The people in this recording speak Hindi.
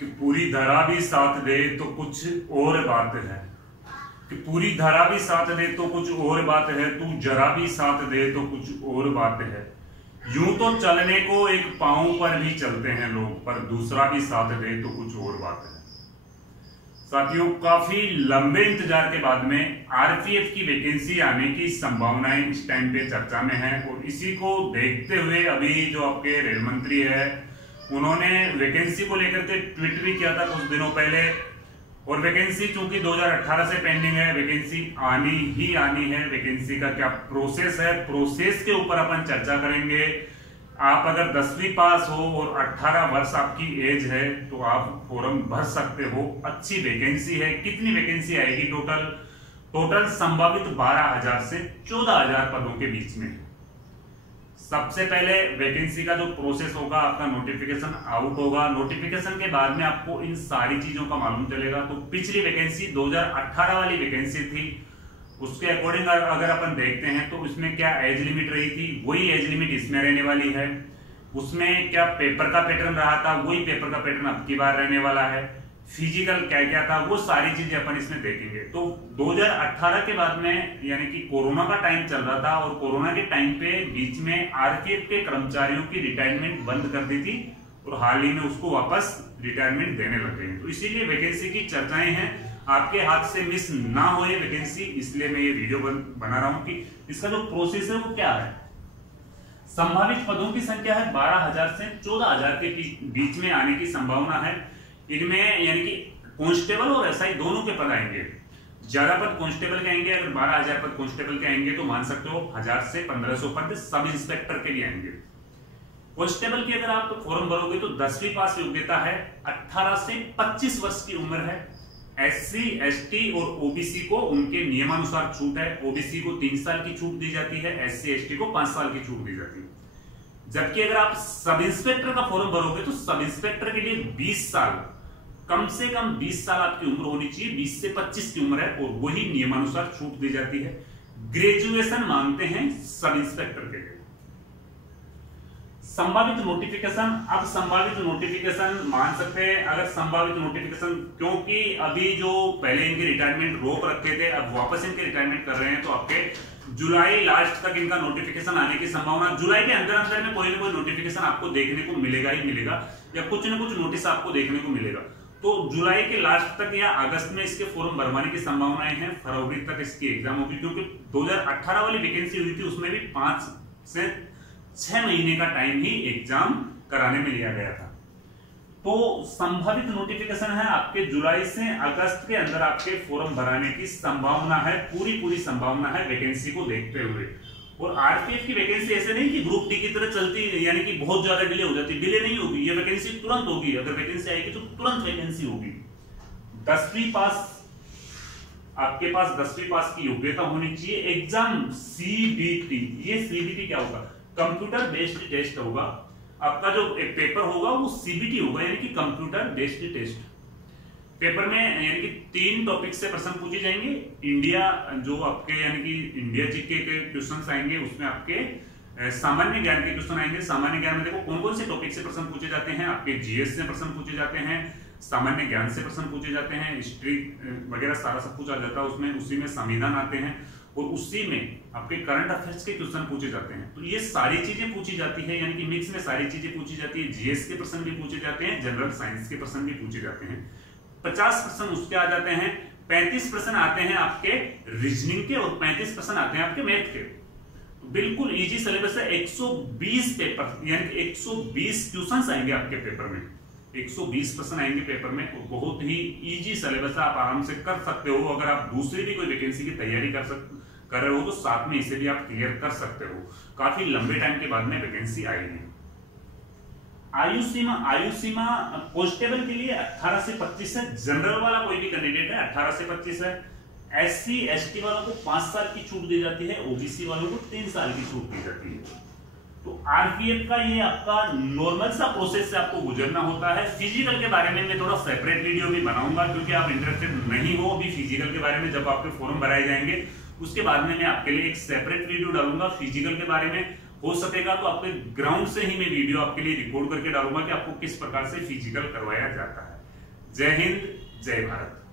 कि पूरी धरा भी साथ दे तो कुछ और बात है, कि पूरी धरा भी साथ दे तो कुछ और बात है, तू जरा भी साथ दे तो कुछ और बात है। यूं तो चलने को एक पांव पर भी चलते हैं लोग, पर दूसरा भी साथ दे तो कुछ और बात है। साथियों, काफी लंबे इंतजार के बाद में आरपीएफ की वैकेंसी आने की संभावनाएं इस टाइम पे चर्चा में है, और इसी को देखते हुए अभी जो आपके रेल मंत्री है उन्होंने वैकेंसी को लेकर के ट्वीट भी किया था कुछ दिनों पहले। और वैकेंसी चूंकि 2018 से पेंडिंग है, वैकेंसी आनी ही आनी है। वैकेंसी का क्या प्रोसेस है, प्रोसेस के ऊपर अपन चर्चा करेंगे। आप अगर 10वीं पास हो और 18 वर्ष आपकी एज है तो आप फॉर्म भर सकते हो। अच्छी वैकेंसी है। कितनी वैकेंसी आएगी टोटल संभावित 12,000 से 14,000 पदों के बीच में। सबसे पहले वैकेंसी का जो प्रोसेस होगा, आपका नोटिफिकेशन आउट होगा। नोटिफिकेशन के बाद में आपको इन सारी चीजों का मालूम चलेगा। तो पिछली वैकेंसी 2018 वाली वैकेंसी थी, उसके अकॉर्डिंग अगर अपन देखते हैं तो उसमें क्या एज लिमिट रही थी, वही एज लिमिट इसमें रहने वाली है। उसमें क्या पेपर का पैटर्न रहा था, वही पेपर का पैटर्न अब की बार रहने वाला है। फिजिकल क्या क्या था, वो सारी चीजें अपन इसमें देखेंगे। तो 2018 के बाद में यानी कि कोरोना का टाइम चल रहा था, और कोरोना के टाइम पे बीच में आरपीएफ के कर्मचारियों की रिटायरमेंट बंद कर दी थी, और हाल ही में उसको वापस रिटायरमेंट देने लग गए। तो इसीलिए वैकेंसी की चर्चाएं हैं, आपके हाथ से मिस ना हो ये वैकेंसी, इसलिए मैं ये वीडियो बना रहा हूं कि इसका जो प्रोसेस है वो क्या है। संभावित पदों की संख्या है 12,000 से 14,000 के बीच में आने की संभावना है। इनमें यानी कि कांस्टेबल और एसआई दोनों के पद आएंगे। ज्यादा पद कांस्टेबल के आएंगे। अगर 12,000 पद कांस्टेबल के आएंगे तो मान सकते हो 1,000 से 1,500 पद सब इंस्पेक्टर के भी आएंगे। कांस्टेबल की अगर आप फॉर्म भरोगे तो 10वीं पास योग्यता है, 18 से 25 वर्ष की उम्र है। एससी, एसटी और ओबीसी को उनके नियमानुसार छूट है। ओबीसी को 3 साल की छूट दी जाती है, एससी एसटी को 5 साल की छूट दी जाती है। जबकि अगर आप सब इंस्पेक्टर का फॉर्म भरोगे तो सब इंस्पेक्टर के लिए 20 साल, कम से कम 20 साल आपकी उम्र होनी चाहिए। 20 से 25 की उम्र है, और वही नियमानुसार छूट दी जाती है। ग्रेजुएशन मांगते हैं सब इंस्पेक्टर के लिए। संभावित नोटिफिकेशन, अब संभावित नोटिफिकेशन मान सकते हैं। अगर संभावित नोटिफिकेशन, क्योंकि अभी जो पहले इनके रिटायरमेंट रोक रखे थे, अब वापस इनके रिटायरमेंट कर रहे हैं, तो आपके जुलाई लास्ट तक इनका नोटिफिकेशन आने की संभावना। जुलाई के अंदर अंदर में कोई ना कोई नोटिफिकेशन आपको देखने को मिलेगा ही मिलेगा, या कुछ ना कुछ नोटिस आपको देखने को मिलेगा। तो जुलाई के लास्ट तक या अगस्त में इसके फॉर्म भरवाने की संभावनाएं हैं। फरवरी तक इसकी एग्जाम होगी, क्योंकि 2018 वाली वैकेंसी हुई थी, उसमें भी 5 से 6 महीने का टाइम ही एग्जाम कराने में लिया गया था। तो संभावित नोटिफिकेशन है आपके जुलाई से अगस्त के अंदर आपके फॉर्म भराने की संभावना है। पूरी संभावना है वैकेंसी को देखते हुए। और आरपीएफ की वैकेंसी ऐसे नहीं कि ग्रुप डी की तरह चलती है, यानी कि बहुत ज्यादा डिले हो जाती है। डिले नहीं होगी, ये वैकेंसी तुरंत होगी। अगर वैकेंसी आएगी तो तुरंत वैकेंसी होगी। 10वीं पास, आपके पास 10वीं पास की योग्यता होनी चाहिए। एग्जाम सीबीटी, ये सीबीटी क्या होगा, कंप्यूटर बेस्ड टेस्ट होगा। आपका जो एक पेपर होगा वो सीबीटी होगा, यानी कि कंप्यूटर बेस्ड टेस्ट। पेपर में यानी कि 3 टॉपिक से प्रश्न पूछे जाएंगे। इंडिया जो आपके यानी कि इंडिया जीके के क्वेश्चंस आएंगे, उसमें आपके सामान्य ज्ञान के क्वेश्चन आएंगे। सामान्य ज्ञान में देखो कौन कौन से टॉपिक से प्रश्न पूछे जाते हैं। आपके जीएस से प्रश्न पूछे जाते हैं, सामान्य ज्ञान से प्रश्न पूछे जाते हैं, हिस्ट्री वगैरह सारा सब कुछ आ जाता है उसमें। उसी में संविधान आते हैं, और उसी में आपके करंट अफेयर्स के क्वेश्चन पूछे जाते हैं। तो ये सारी चीजें पूछी जाती है, यानी कि मिक्स में सारी चीजें पूछी जाती है। जीएस के प्रश्न भी पूछे जाते हैं, जनरल साइंस के प्रश्न भी पूछे जाते हैं। 50 प्रश्न उसके आ जाते हैं। 35 प्रश्न आते हैं आपके रीजनिंग के, और 35 प्रश्न आते हैं आपके मैथ के। तो बिल्कुल इजी सिलेबस है। 120 पेपर यानी कि 120 क्वेश्चन आएंगे आपके पेपर में। 120 प्रश्न आएंगे पेपर में, और बहुत ही इजी सिलेबस है। आप आराम से कर सकते हो। अगर आप दूसरी भी कोई वैकेंसी की तैयारी कर रहे हो तो साथ में इसे भी आप क्लियर कर सकते हो। काफी लंबे टाइम के बाद में वैकेंसी आई है। आयु सीमा कांस्टेबल के लिए 18 से 25 है। जनरल वाला कोई भी कैंडिडेट है 18 से 25 है। एससी एसटी वालों को 5 साल की छूट दी जाती है, ओबीसी वालों को 3 साल की छूट दी जाती है। तो आरपीएफ का ये आपका नॉर्मल सा प्रोसेस से आपको गुजरना होता है। फिजिकल के बारे में मैं थोड़ा सेपरेट वीडियो भी बनाऊंगा, क्योंकि आप इंटरेस्टेड नहीं हो अभी फिजिकल के बारे में। जब आपके फॉर्म भराए जाएंगे उसके बाद में मैं आपके लिए एक सेपरेट वीडियो डालूंगा फिजिकल के बारे में। हो सकेगा तो आपके ग्राउंड से ही मैं वीडियो आपके लिए रिकॉर्ड करके डालूंगा कि आपको किस प्रकार से फिजिकल करवाया जाता है। जय हिंद, जय भारत।